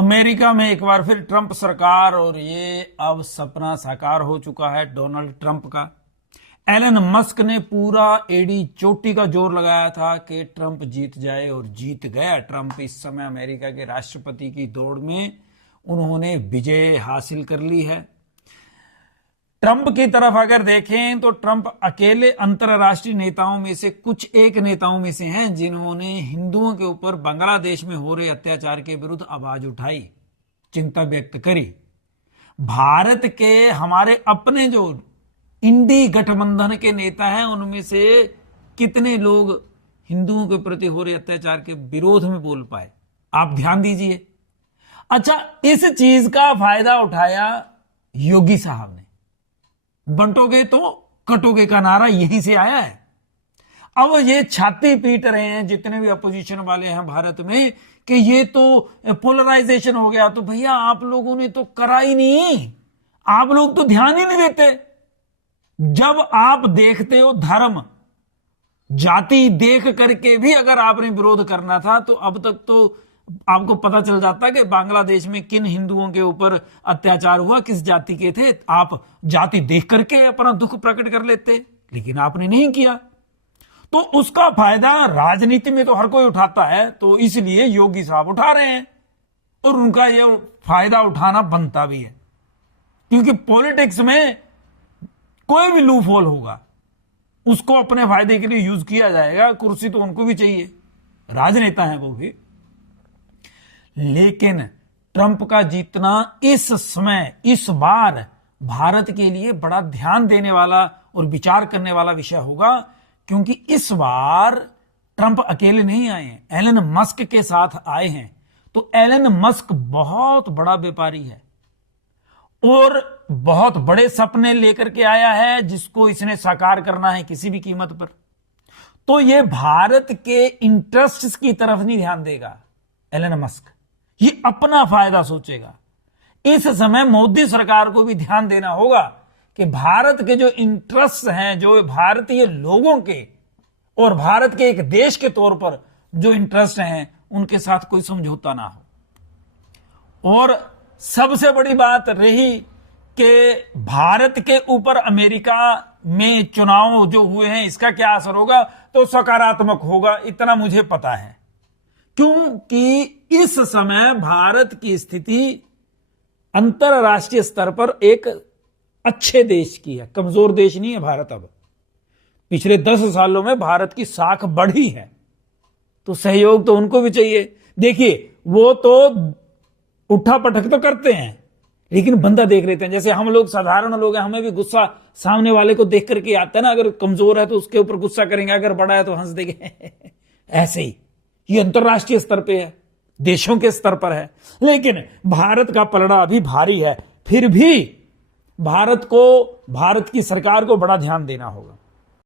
America में एक बार फिर ट्रंप सरकार और ये अब सपना साकार हो चुका है डोनाल्ड ट्रंप का। एलन मस्क ने पूरा एड़ी चोटी का जोर लगाया था कि ट्रंप जीत जाए और जीत गया ट्रंप। इस समय अमेरिका के राष्ट्रपति की दौड़ में उन्होंने विजय हासिल कर ली है। ट्रंप की तरफ अगर देखें तो ट्रंप अकेले अंतरराष्ट्रीय नेताओं में से कुछ एक नेताओं में से हैं जिन्होंने हिंदुओं के ऊपर बांग्लादेश में हो रहे अत्याचार के विरुद्ध आवाज उठाई, चिंता व्यक्त करी। भारत के हमारे अपने जो इंडी गठबंधन के नेता हैं उनमें से कितने लोग हिंदुओं के प्रति हो रहे अत्याचार के विरोध में बोल पाए, आप ध्यान दीजिए। अच्छा, इस चीज का फायदा उठाया योगी साहब ने। बंटोगे तो कटोगे का नारा यहीं से आया है। अब ये छाती पीट रहे हैं जितने भी अपोजिशन वाले हैं भारत में कि ये तो पोलराइजेशन हो गया। तो भैया आप लोगों ने तो करा ही नहीं, आप लोग तो ध्यान ही नहीं देते। जब आप देखते हो धर्म जाति देख करके भी अगर आपने विरोध करना था तो अब तक तो आपको पता चल जाता कि बांग्लादेश में किन हिंदुओं के ऊपर अत्याचार हुआ, किस जाति के थे। आप जाति देख करके अपना दुख प्रकट कर लेते, लेकिन आपने नहीं किया। तो उसका फायदा राजनीति में तो हर कोई उठाता है, तो इसलिए योगी साहब उठा रहे हैं और उनका यह फायदा उठाना बनता भी है, क्योंकि पॉलिटिक्स में कोई भी लूप होल होगा उसको अपने फायदे के लिए यूज किया जाएगा। कुर्सी तो उनको भी चाहिए, राजनेता हैं वो भी। लेकिन ट्रंप का जीतना इस समय इस बार भारत के लिए बड़ा ध्यान देने वाला और विचार करने वाला विषय होगा, क्योंकि इस बार ट्रंप अकेले नहीं आए हैं, एलन मस्क के साथ आए हैं। तो एलन मस्क बहुत बड़ा व्यापारी है और बहुत बड़े सपने लेकर के आया है जिसको इसने साकार करना है किसी भी कीमत पर। तो ये भारत के इंटरेस्ट्स की तरफ नहीं ध्यान देगा एलन मस्क, ये अपना फायदा सोचेगा। इस समय मोदी सरकार को भी ध्यान देना होगा कि भारत के जो इंटरेस्ट हैं, जो भारतीय लोगों के और भारत के एक देश के तौर पर जो इंटरेस्ट हैं, उनके साथ कोई समझौता ना हो। और सबसे बड़ी बात रही कि भारत के ऊपर अमेरिका में चुनाव जो हुए हैं इसका क्या असर होगा, तो सकारात्मक होगा, इतना मुझे पता है। क्योंकि इस समय भारत की स्थिति अंतरराष्ट्रीय स्तर पर एक अच्छे देश की है, कमजोर देश नहीं है भारत। अब पिछले 10 सालों में भारत की साख बढ़ी है, तो सहयोग तो उनको भी चाहिए। देखिए वो तो उठा पटक तो करते हैं लेकिन बंदा देख लेते हैं। जैसे हम लोग साधारण लोग हैं, हमें भी गुस्सा सामने वाले को देख करके आता है ना। अगर कमजोर है तो उसके ऊपर गुस्सा करेंगे, अगर बड़ा है तो हंस देंगे ऐसे ही ये अंतरराष्ट्रीय स्तर पे है, देशों के स्तर पर है। लेकिन भारत का पलड़ा अभी भारी है, फिर भी भारत की सरकार को बड़ा ध्यान देना होगा।